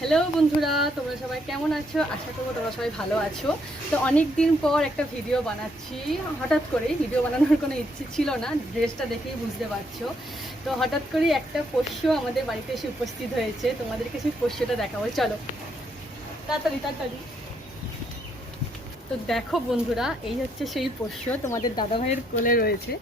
Hello বন্ধুরা, তোমরা সবাই কেমন আছো? আশা করবো তোমরা সবাই ভালো আছো। তো অনেক দিন পর একটা ভিডিও বানাচ্ছি। হঠাৎ করেই ভিডিও বানানোর কোনো ইচ্ছে ছিল না, ড্রেসটা দেখেই বুঝতে পারছো। তো হঠাৎ করেই একটা পোষ্য আমাদের বাড়িতে এসে উপস্থিত হয়েছে। তোমাদেরকে সেই পোষ্যটা দেখাবো, চলো তাড়াতাড়ি তাড়াতাড়ি। তো দেখো বন্ধুরা, এই হচ্ছে সেই পোষ্য, তোমাদের দাদাভাইয়ের কোলে রয়েছে।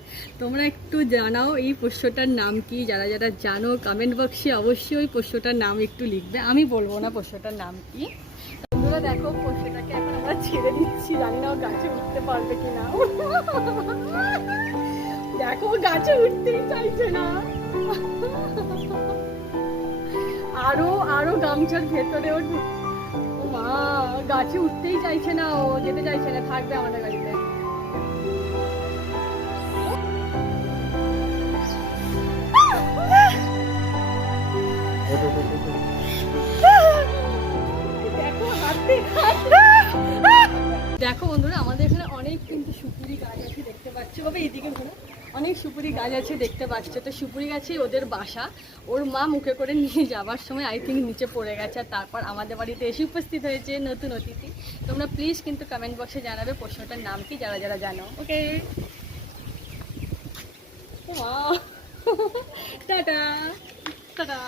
তোমরা একটু জানাও এই পোষ্যটার নাম কি? যারা যারা জানো কমেন্ট বক্সে অবশ্যই ওই পোষ্যটার নাম একটু লিখবে, আমি বলবো না পোষ্যটার নাম কি। বন্ধুরা দেখো, পোষ্যটাকে এখন আমরা ছেড়ে দিচ্ছি, জানি না ও গাছে উঠতে পারবে কিনা। দেখো গাছে উঠতেই চাইছে না। আরো আরো গামছার ভেতরে ও মা, গাছে উঠতেই চাইছে না, ও যেতে চাইছে না, থাকবে আমাদের গাড়িতে। দেখো বন্ধুরা, আমাদের এখানে অনেক কিন্তু সুপুরি গাছ আছে দেখতে পাচ্ছ। বাবা এইদিকে ঘুরো, অনেক সুপুরি গাছ আছে দেখতে পাচ্ছ। তো সুপুরি গাছেই ওদের বাসা। ওর মা মুখে করে নিয়ে যাওয়ার সময় আই থিঙ্ক নিচে পড়ে গেছে, আর তারপর আমাদের বাড়িতে এসে উপস্থিত হয়েছে নতুন অতিথি। তোমরা প্লিজ কিন্তু কমেন্ট বক্সে জানাবে প্রশ্নটার নাম কি, যারা যারা জানো। ওকে, টাটা টাটা।